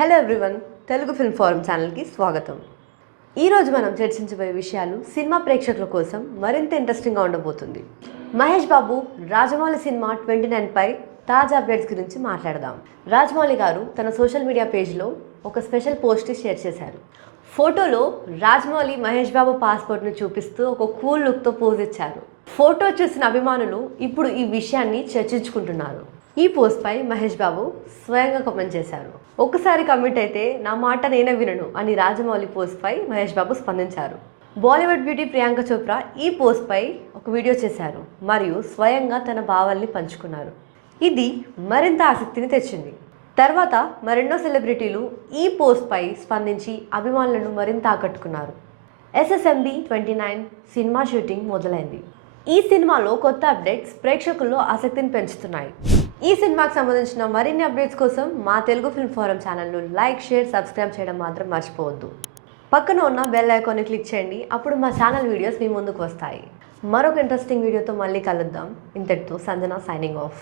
Hello everyone, Telugu film forum ఛానల్కి స్వాగతం. ఈరోజు మనం చర్చించబోయే విషయాలు సినిమా ప్రేక్షకుల కోసం మరింత ఇంట్రెస్టింగ్గా ఉండబోతుంది. మహేష్ బాబు రాజమౌళి సినిమా 29పై తాజా అప్డేట్స్ గురించి మాట్లాడదాం. రాజమౌళి గారు తన సోషల్ మీడియా పేజ్లో ఒక స్పెషల్ పోస్ట్ షేర్ చేశారు. ఫోటోలో రాజమౌళి మహేష్ బాబు పాస్పోర్ట్ను చూపిస్తూ ఒక కూల్ లుక్తో పోజ్ ఇచ్చారు. ఫోటో చూసిన అభిమానులు ఇప్పుడు ఈ విషయాన్ని చర్చించుకుంటున్నారు. ఈ పోస్ట్పై మహేష్ బాబు స్వయంగా కామెంట్ చేశారు. ఒక్కసారి కమిట్ అయితే నా మాట నేనే వినను అని రాజమౌళి పోస్ట్పై మహేష్ బాబు స్పందించారు. బాలీవుడ్ బ్యూటీ ప్రియాంక చోప్రా ఈ పోస్ట్పై ఒక వీడియో చేశారు మరియు స్వయంగా తన భావాల్ని పంచుకున్నారు. ఇది మరింత ఆసక్తిని తెచ్చింది. తర్వాత మరెన్నో సెలబ్రిటీలు ఈ పోస్ట్పై స్పందించి అభిమానులను మరింత ఆకట్టుకున్నారు. SSMB 29 సినిమా షూటింగ్ మొదలైంది. ఈ సినిమాలో కొత్త అప్డేట్స్ ప్రేక్షకుల్లో ఆసక్తిని పెంచుతున్నాయి. ఈ సినిమాకి సంబంధించిన మరిన్ని అప్డేట్స్ కోసం మా తెలుగు ఫిల్మ్ ఫోరం ఛానల్ను లైక్, షేర్, సబ్స్క్రైబ్ చేయడం మాత్రం మర్చిపోవద్దు. పక్కన ఉన్న బెల్ ఐకాన్ని క్లిక్ చేయండి. అప్పుడు మా ఛానల్ వీడియోస్ మీ ముందుకు వస్తాయి. మరొక ఇంట్రెస్టింగ్ వీడియోతో మళ్ళీ కలుద్దాం. ఇంతటితో సంజన సైనింగ్ ఆఫ్.